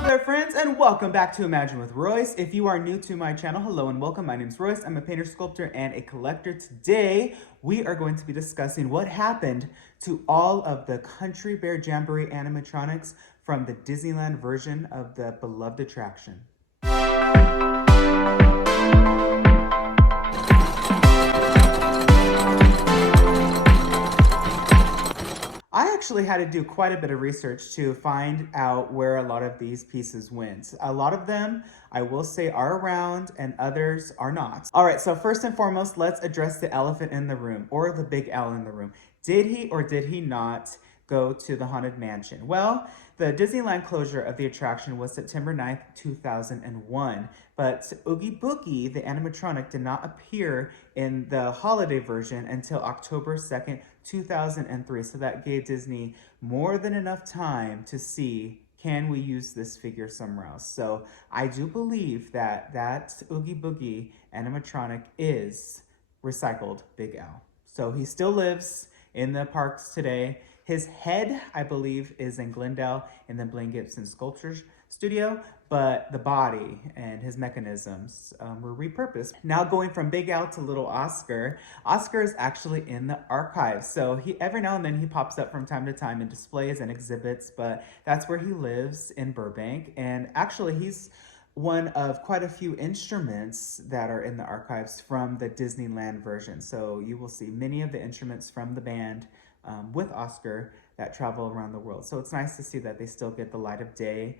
Hello there friends and welcome back to Imagine with Royce. If you are new to my channel, hello and welcome. My name is Royce. I'm a painter, sculptor, and a collector. Today, we are going to be discussing what happened to all of the Country Bear Jamboree animatronics from the Disneyland version of the beloved attraction. I actually had to do quite a bit of research to find out where a lot of these pieces went. A lot of them, I will say, are around and others are not. All right, so first and foremost, let's address the elephant in the room, or the big L in the room. Did he or did he not go to the Haunted Mansion? Well, the Disneyland closure of the attraction was September 9th, 2001, but Oogie Boogie, the animatronic, did not appear in the holiday version until October 2nd, 2003. So that gave Disney more than enough time to see, can we use this figure somewhere else? So I do believe that that Oogie Boogie animatronic is recycled Big L. So he still lives in the parks today. His head, I believe, is in Glendale in the Blaine Gibson Sculpture Studio, but the body and his mechanisms were repurposed. Now going from Big Al to Little Oscar, Oscar is actually in the archives. So every now and then he pops up from time to time in displays and exhibits, but that's where he lives in Burbank. And actually he's one of quite a few instruments that are in the archives from the Disneyland version. So you will see many of the instruments from the band with Oscar that travel around the world. So it's nice to see that they still get the light of day.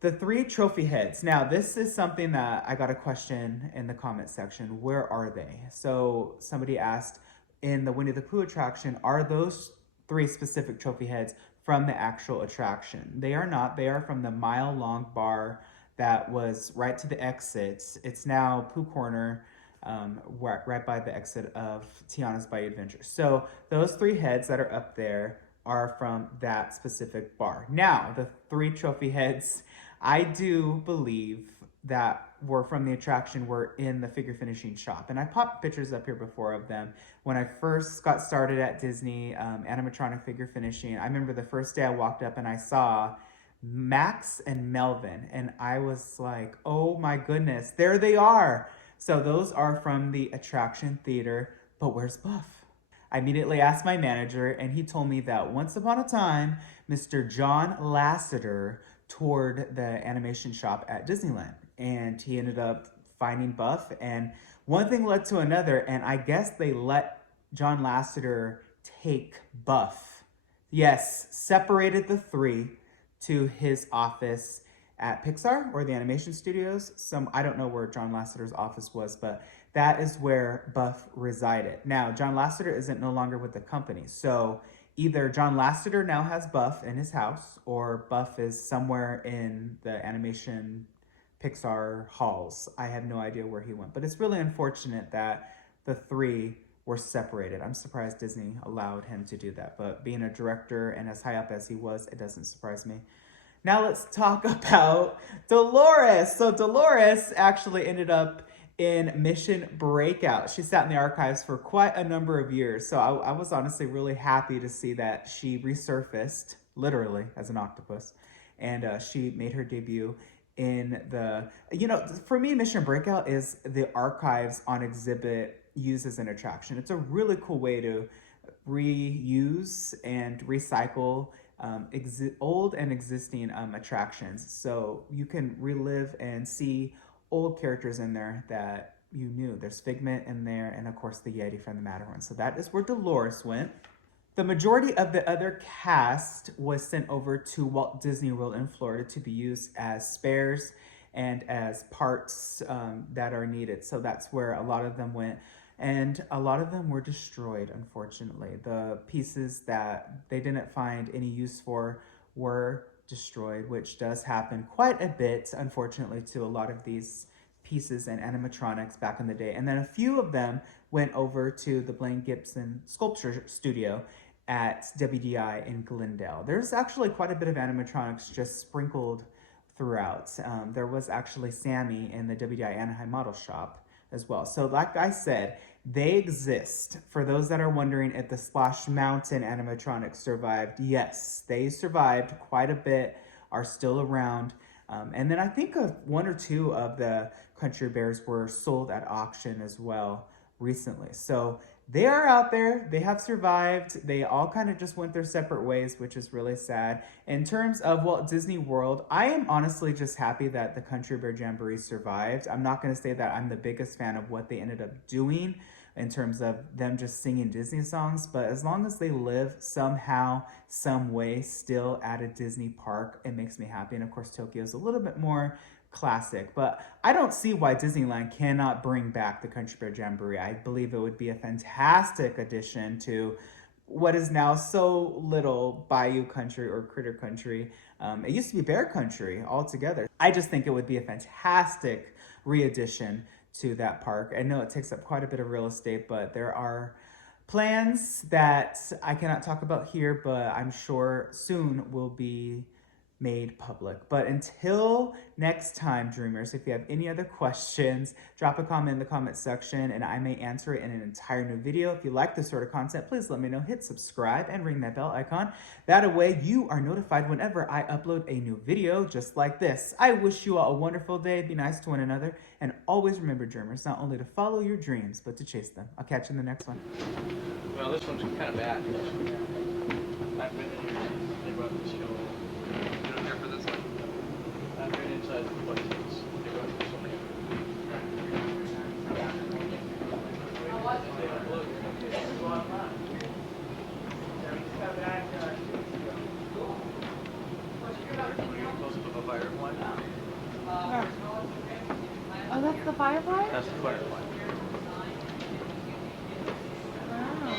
The 3 trophy heads. Now, this is something that I got a question in the comment section. Where are they? So somebody asked, in the Winnie the Pooh attraction, are those 3 specific trophy heads from the actual attraction? They are not. They are from the mile-long bar that was right to the exits. It's now Pooh Corner, right by the exit of Tiana's Bayou Adventure. So those 3 heads that are up there are from that specific bar. Now, the 3 trophy heads, I do believe that were from the attraction were in the figure finishing shop. And I popped pictures up here before of them. When I first got started at Disney, animatronic figure finishing, I remember the first day I walked up and I saw Max and Melvin. And I was like, oh my goodness, there they are. So those are from the attraction theater, but where's Buff? I immediately asked my manager and he told me that once upon a time, Mr. John Lasseter toured the animation shop at Disneyland and he ended up finding Buff, and one thing led to another, and I guess they let John Lasseter take Buff. Yes, separated the 3 to his office at Pixar or the animation studios. I don't know where John Lasseter's office was, but that is where Buff resided. Now, John Lasseter isn't no longer with the company. So either John Lasseter now has Buff in his house, or Buff is somewhere in the animation Pixar halls. I have no idea where he went, but it's really unfortunate that the 3 were separated. I'm surprised Disney allowed him to do that, but being a director and as high up as he was, it doesn't surprise me. Now let's talk about Dolores. So Dolores actually ended up in Mission Breakout. She sat in the archives for quite a number of years. So I was honestly really happy to see that she resurfaced, literally, as an octopus. And she made her debut in the, for me, Mission Breakout is the archives on exhibit used as an attraction. It's a really cool way to reuse and recycle old and existing attractions. So you can relive and see old characters in there that you knew. There's Figment in there, and of course the Yeti from the Matterhorn. So that is where Dolores went. The majority of the other cast was sent over to Walt Disney World in Florida to be used as spares and as parts that are needed. So that's where a lot of them went. And a lot of them were destroyed, unfortunately. The pieces that they didn't find any use for were destroyed, which does happen quite a bit, unfortunately, to a lot of these pieces and animatronics back in the day. And then a few of them went over to the Blaine Gibson Sculpture Studio at WDI in Glendale. There's actually quite a bit of animatronics just sprinkled throughout. There was actually Sammy in the WDI Anaheim Model Shop as well. So like I said, they exist. For those that are wondering if the Splash Mountain animatronics survived, yes, they survived quite a bit, are still around. And then I think one or two of the country bears were sold at auction as well recently. So they are out there. They have survived. They all kind of just went their separate ways, which is really sad. In terms of Walt Disney World, I am honestly just happy that the Country Bear Jamboree survived. I'm not going to say that I'm the biggest fan of what they ended up doing in terms of them just singing Disney songs, but as long as they live somehow, some way, still at a Disney park, it makes me happy. And of course, Tokyo is a little bit more classic, but I don't see why Disneyland cannot bring back the Country Bear Jamboree. I believe it would be a fantastic addition to what is now so little Bayou Country or Critter Country. It used to be Bear Country altogether. I just think it would be a fantastic re-addition to that park. I know it takes up quite a bit of real estate, but there are plans that I cannot talk about here, but I'm sure soon will be made public. But until next time, dreamers, if you have any other questions, drop a comment in the comment section and I may answer it in an entire new video. If you like this sort of content, please let me know. Hit subscribe and ring that bell icon. That way you are notified whenever I upload a new video just like this. I wish you all a wonderful day. Be nice to one another. And always remember, dreamers, not only to follow your dreams, but to chase them. I'll catch you in the next one. Well, this one's kind of bad. I've been in here. They brought the show. You don't care for this one? I've been inside the places. They brought this one. Oh, that's the firefly? That's the firefly. Wow.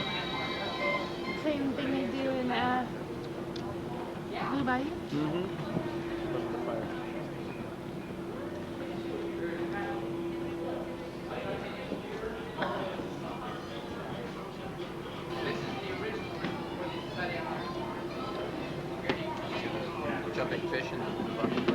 Same thing they do in Blue Bayou? Mm-hmm. Those are the fireflies. Jumping fish in the bucket.